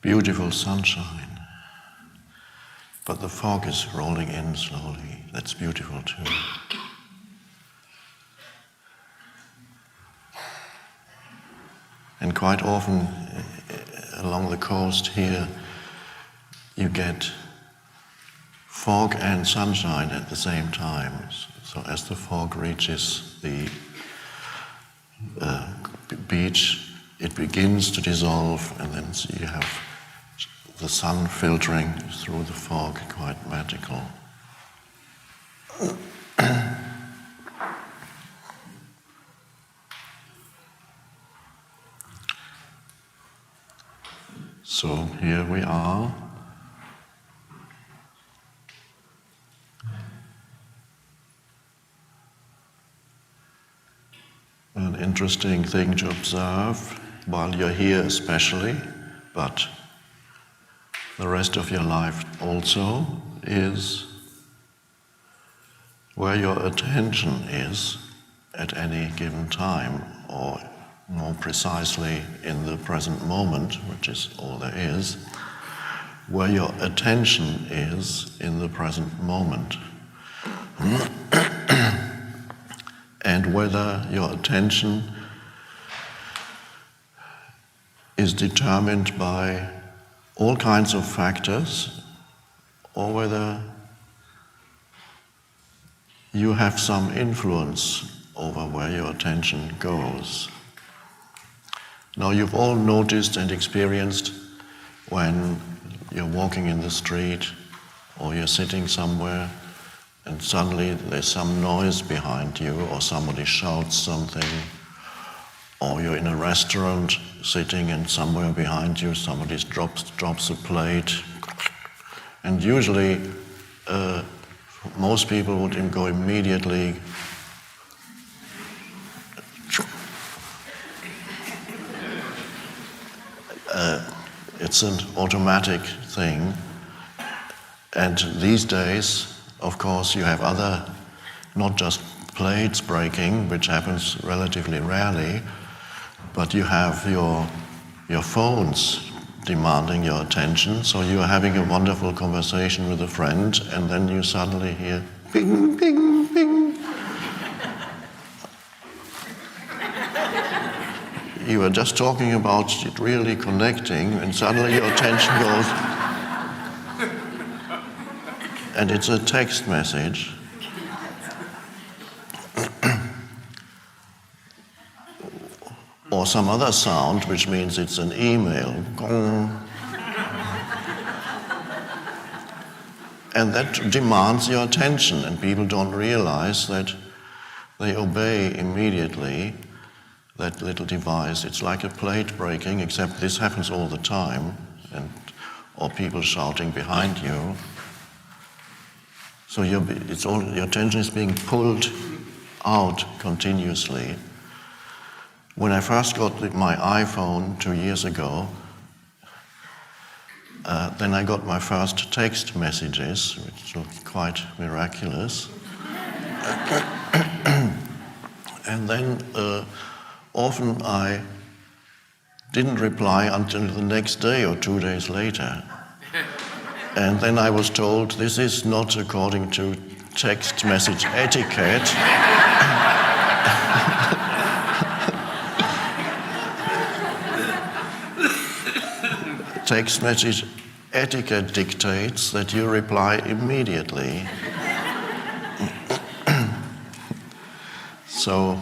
beautiful sunshine, but the fog is rolling in slowly. That's beautiful too. And quite often along the coast here, you get fog and sunshine at the same time. So as the fog reaches the beach, it begins to dissolve, and then you have the sun filtering through the fog, quite magical. So here we are. An interesting thing to observe while you're here especially, but the rest of your life also, is where your attention is at any given time, or more precisely in the present moment, which is all there is, where your attention is in the present moment. And whether your attention is determined by all kinds of factors, or whether you have some influence over where your attention goes. Now, you've all noticed and experienced when you're walking in the street or you're sitting somewhere and suddenly there's some noise behind you, or somebody shouts something, or you're in a restaurant sitting and somewhere behind you somebody drops a plate. And usually most people would go immediately it's an automatic thing. And these days, of course, you have other, not just plates breaking, which happens relatively rarely, but you have your phones demanding your attention. So you are having a wonderful conversation with a friend, and then you suddenly hear ping, ping, ping. You were just talking about it really connecting, and suddenly your attention goes, and it's a text message. Or some other sound, which means it's an email. And that demands your attention, and people don't realize that they obey immediately that little device. It's like a plate breaking, except this happens all the time, or people shouting behind you. So your attention is being pulled out continuously. When I first got my iPhone 2 years ago, then I got my first text messages, which was quite miraculous. And then often I didn't reply until the next day or 2 days later. And then I was told, this is not according to text message etiquette. Text message etiquette dictates that you reply immediately. So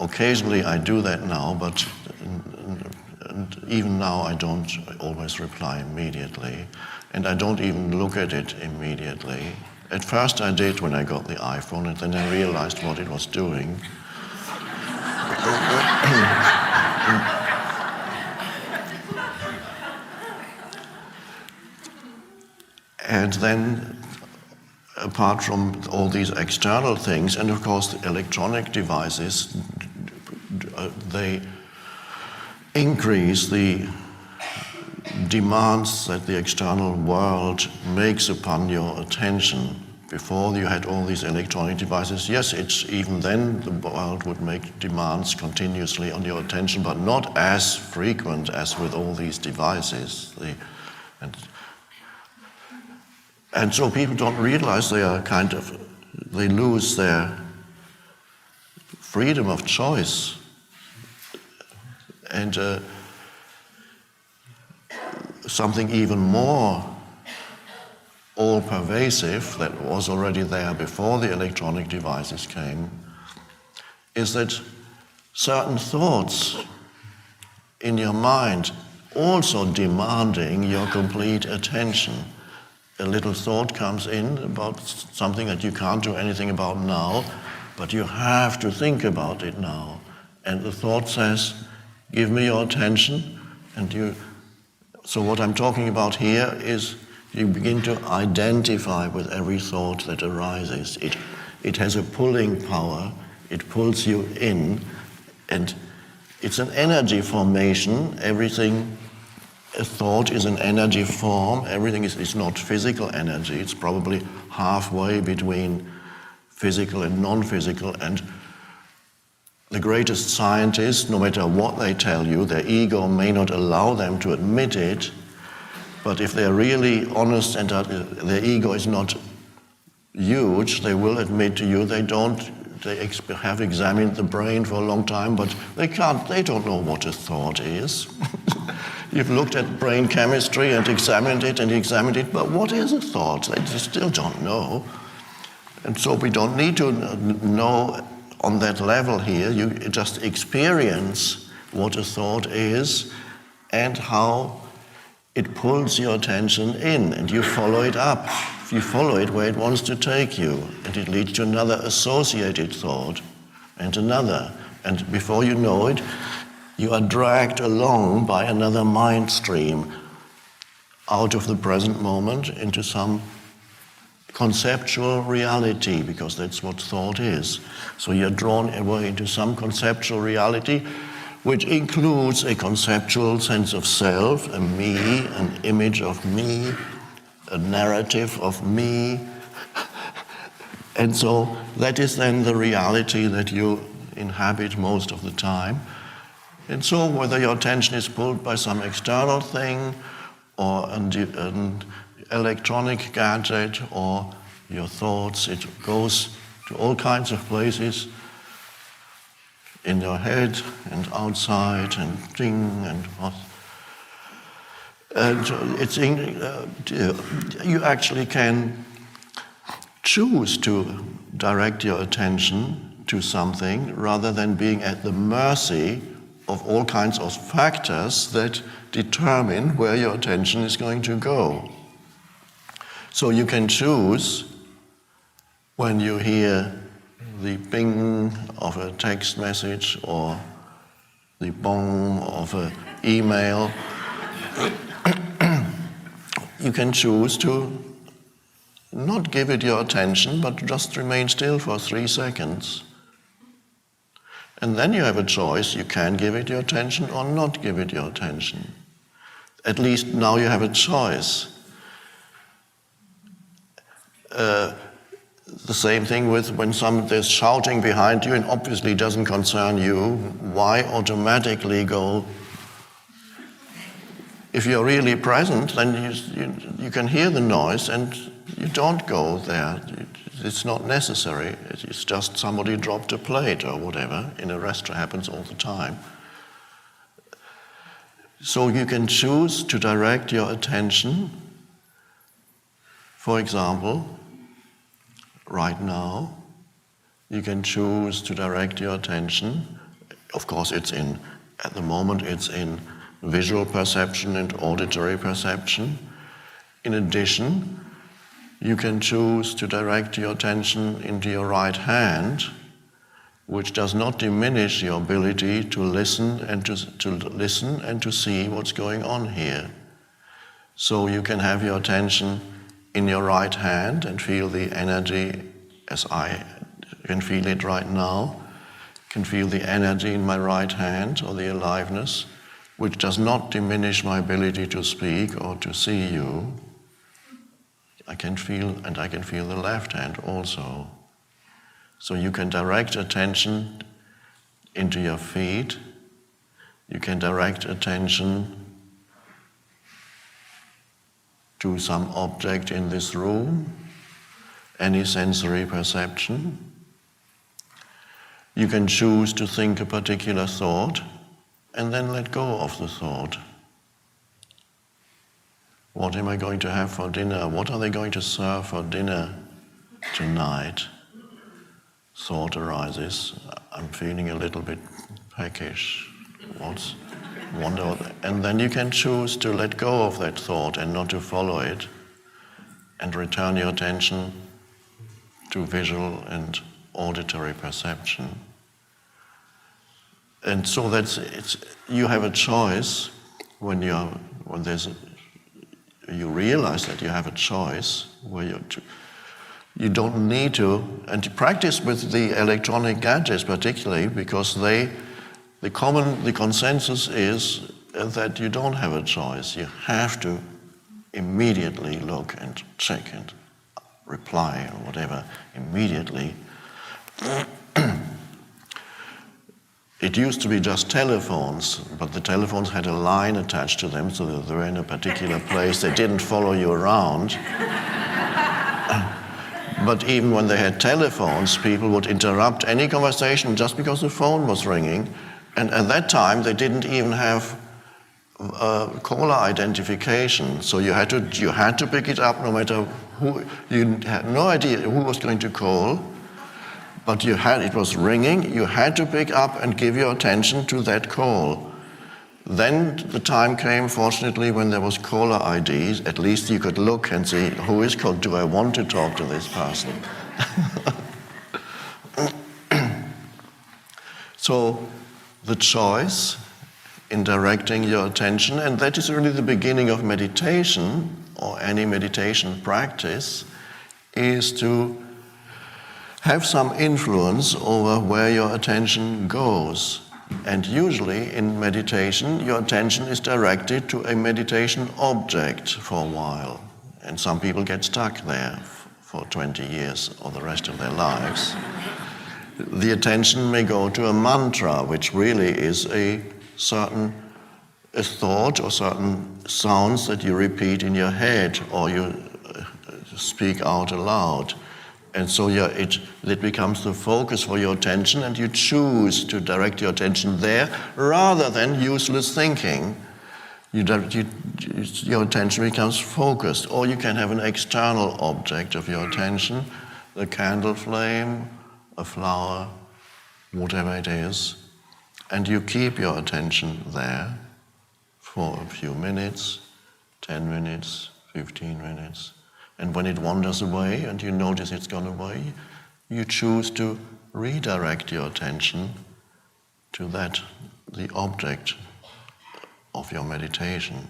occasionally I do that now, but and even now I don't always reply immediately, and I don't even look at it immediately. At first I did when I got the iPhone, and then I realized what it was doing. And then, apart from all these external things, and of course the electronic devices, they increase the demands that the external world makes upon your attention before you had all these electronic devices, yes, it's even then the world would make demands continuously on your attention, but not as frequent as with all these devices. And so people don't realize they lose their freedom of choice. And something even more all-pervasive that was already there before the electronic devices came is that certain thoughts in your mind also demanding your complete attention. A little thought comes in about something that you can't do anything about now, but you have to think about it now. And the thought says, give me your attention. So what I'm talking about here is you begin to identify with every thought that arises. It has a pulling power, it pulls you in, and it's an energy formation. A thought is an energy form. Everything is not physical energy. It's probably halfway between physical and non-physical. And the greatest scientists, no matter what they tell you, their ego may not allow them to admit it, but if they're really honest and their ego is not huge, they will admit to you they have examined the brain for a long time, but they don't know what a thought is. You've looked at brain chemistry and examined it, but what is a thought? They still don't know. And so we don't need to know on that level here. You just experience what a thought is and how it pulls your attention in, and you follow it up. You follow it where it wants to take you, and it leads to another associated thought and another. And before you know it, you are dragged along by another mind stream out of the present moment into some conceptual reality, because that's what thought is. So you're drawn away into some conceptual reality, which includes a conceptual sense of self, a me, an image of me, a narrative of me. And so that is then the reality that you inhabit most of the time. And so whether your attention is pulled by some external thing or an electronic gadget or your thoughts, it goes to all kinds of places in your head and outside and ding and what. And you actually can choose to direct your attention to something rather than being at the mercy of all kinds of factors that determine where your attention is going to go. So you can choose when you hear the ping of a text message or the bong of an email, you can choose to not give it your attention, but just remain still for 3 seconds. And then you have a choice. You can give it your attention or not give it your attention. At least now you have a choice. The same thing with when there's shouting behind you and obviously doesn't concern you. Why automatically go? If you're really present, then you can hear the noise and you don't go there. It's not necessary. It's just somebody dropped a plate or whatever. In a restaurant happens all the time. So you can choose to direct your attention. For example, right now, you can choose to direct your attention. Of course, at the moment it's in visual perception and auditory perception. In addition, you can choose to direct your attention into your right hand, which does not diminish your ability to listen and to see what's going on here. So you can have your attention in your right hand and feel the energy as I can feel it right now. Can feel the energy in my right hand or the aliveness, which does not diminish my ability to speak or to see you. I can feel the left hand also. So you can direct attention into your feet. You can direct attention to some object in this room, any sensory perception. You can choose to think a particular thought and then let go of the thought. What am I going to have for dinner? What are they going to serve for dinner tonight? Thought arises. I'm feeling a little bit peckish. And then you can choose to let go of that thought and not to follow it, and return your attention to visual and auditory perception. And so you have a choice when you realize that you have a choice where you don't need to, and to practice with the electronic gadgets particularly, because the consensus is that you don't have a choice. You have to immediately look and check and reply or whatever immediately. It used to be just telephones, but the telephones had a line attached to them so that they were in a particular place. They didn't follow you around. But even when they had telephones, people would interrupt any conversation just because the phone was ringing. And at that time, they didn't even have caller identification. So you had to pick it up no matter who. You had no idea who was going to call. But it was ringing, you had to pick up and give your attention to that call. Then the time came, fortunately, when there was caller ID. At least you could look and see, who is called? Do I want to talk to this person? So the choice in directing your attention, and that is really the beginning of meditation, or any meditation practice, is to have some influence over where your attention goes. And usually in meditation, your attention is directed to a meditation object for a while. And some people get stuck there for 20 years or the rest of their lives. The attention may go to a mantra, which really is a thought or certain sounds that you repeat in your head or you speak out aloud. And so it becomes the focus for your attention, and you choose to direct your attention there rather than useless thinking. Your attention becomes focused. Or you can have an external object of your attention, a candle flame, a flower, whatever it is, and you keep your attention there for a few minutes, 10 minutes, 15 minutes. And when it wanders away and you notice it's gone away, you choose to redirect your attention to the object of your meditation.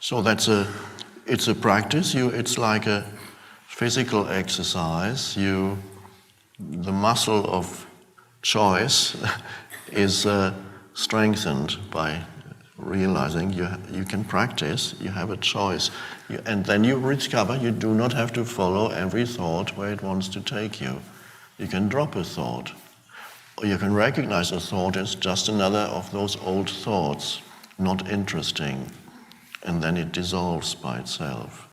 So it's a practice. It's like a physical exercise. The muscle of choice is strengthened by realizing you can practice, you have a choice. And then you discover you do not have to follow every thought where it wants to take you. You can drop a thought. Or you can recognize a thought as just another of those old thoughts, not interesting. And then it dissolves by itself.